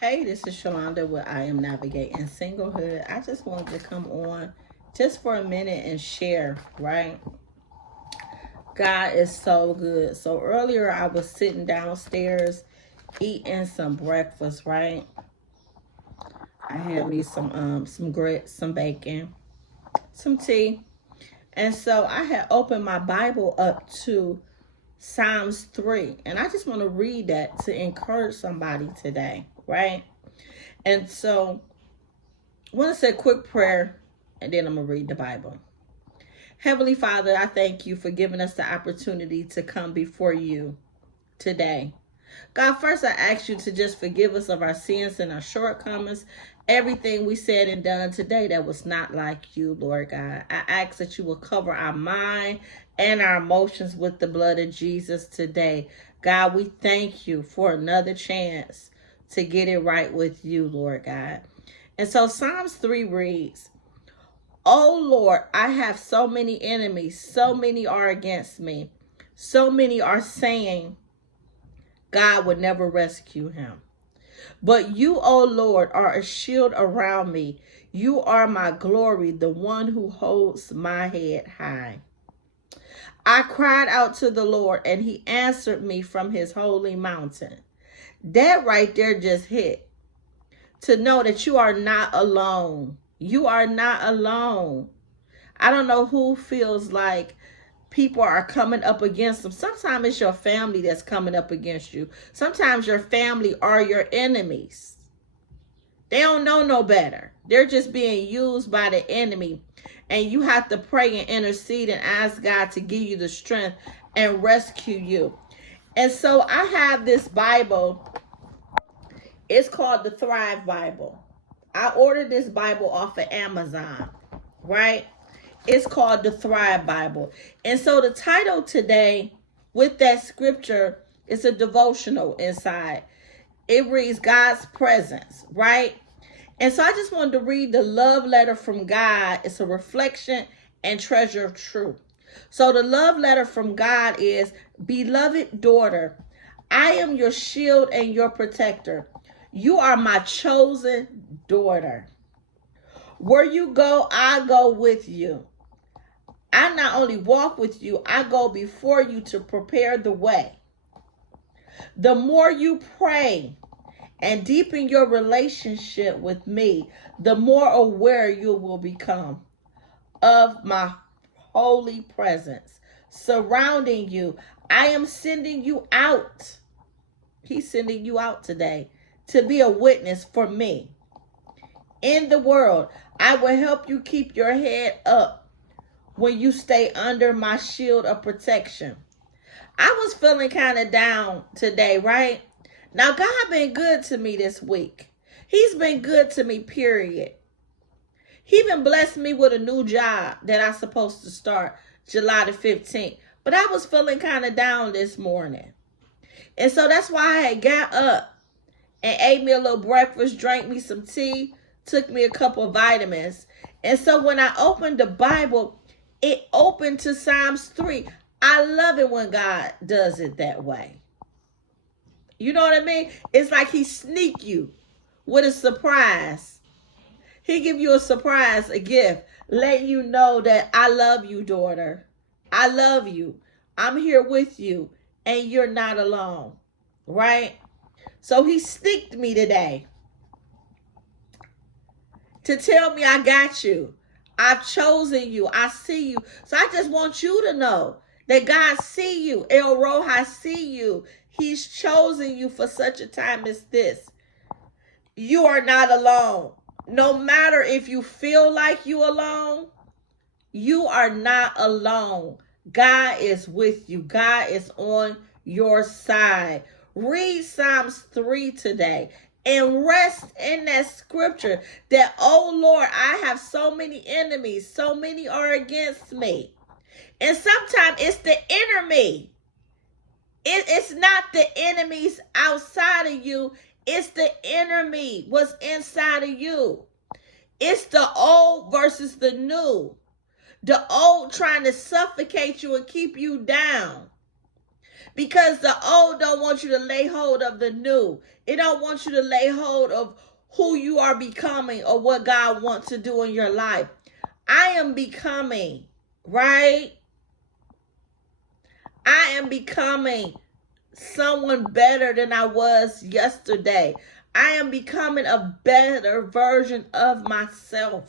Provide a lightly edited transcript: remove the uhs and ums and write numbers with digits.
Hey, this is Shalonda with I Am Navigating Singlehood. I just wanted to come on just for a minute and share, right? God is so good. So earlier I was sitting downstairs eating some breakfast, right? I had me some grits, some bacon, some tea. And so I had opened my Bible up to Psalms 3. And I just want to read that to encourage somebody today, right? And so I want to say a quick prayer and then I'm going to read the Bible. Heavenly Father, I thank you for giving us the opportunity to come before you today. God, first I ask you to just forgive us of our sins and our shortcomings, everything we said and done today that was not like you, Lord God. I ask that you will cover our mind and our emotions with the blood of Jesus today. God, we thank you for another chance to get it right with you, Lord God. And so Psalms 3 reads, "Oh Lord, I have so many enemies. So many are against me. So many are saying God would never rescue him. But you, O Lord, are a shield around me. You are my glory, the one who holds my head high. I cried out to the Lord, and he answered me from his holy mountain." That right there just hit. To know that you are not alone. You are not alone. I don't know who feels like people are coming up against them. Sometimes it's your family that's coming up against you. Sometimes your family are your enemies. They don't know no better. They're just being used by the enemy. And you have to pray and intercede and ask God to give you the strength and rescue you. And so I have this Bible. It's called the Thrive Bible. I ordered this Bible off of Amazon, right? It's called the Thrive Bible. And so the title today with that scripture is a devotional inside. It reads God's presence, right? And so I just wanted to read the love letter from God. It's a reflection and treasure of truth. So the love letter from God is, "Beloved daughter, I am your shield and your protector. You are my chosen daughter. Where you go, I go with you. I not only walk with you, I go before you to prepare the way. The more you pray and deepen your relationship with me, the more aware you will become of my holy presence surrounding you. I am sending you out." He's sending you out today to be a witness for me in the world. I will help you keep your head up when you stay under my shield of protection. I was feeling kind of down today, right? Now, God been good to me this week. He's been good to me, period. He even blessed me with a new job that I'm supposed to start July the 15th. But I was feeling kind of down this morning. And so that's why I had got up and ate me a little breakfast, drank me some tea, took me a couple of vitamins. And so when I opened the Bible, it opened to Psalms 3. I love it when God does it that way. You know what I mean? It's like he sneak you with a surprise. He give you a surprise, a gift, letting you know that I love you, daughter. I love you. I'm here with you, and you're not alone, right? So he sneaked me today to tell me I got you. I've chosen you. I see you. So I just want you to know that God see you. El Rohi see you. He's chosen you for such a time as this. You are not alone. No matter if you feel like you alone, you are not alone. God is with you. God is on your side. Read Psalms 3 today and rest in that scripture that, oh Lord, I have so many enemies. So many are against me. And sometimes it's the inner me. It's not the enemies outside of you. It's the inner me, what's inside of you. It's the old versus the new. The old trying to suffocate you and keep you down. Because the old don't want you to lay hold of the new. It don't want you to lay hold of who you are becoming or what God wants to do in your life. I am becoming, right? I am becoming someone better than I was yesterday. I am becoming a better version of myself.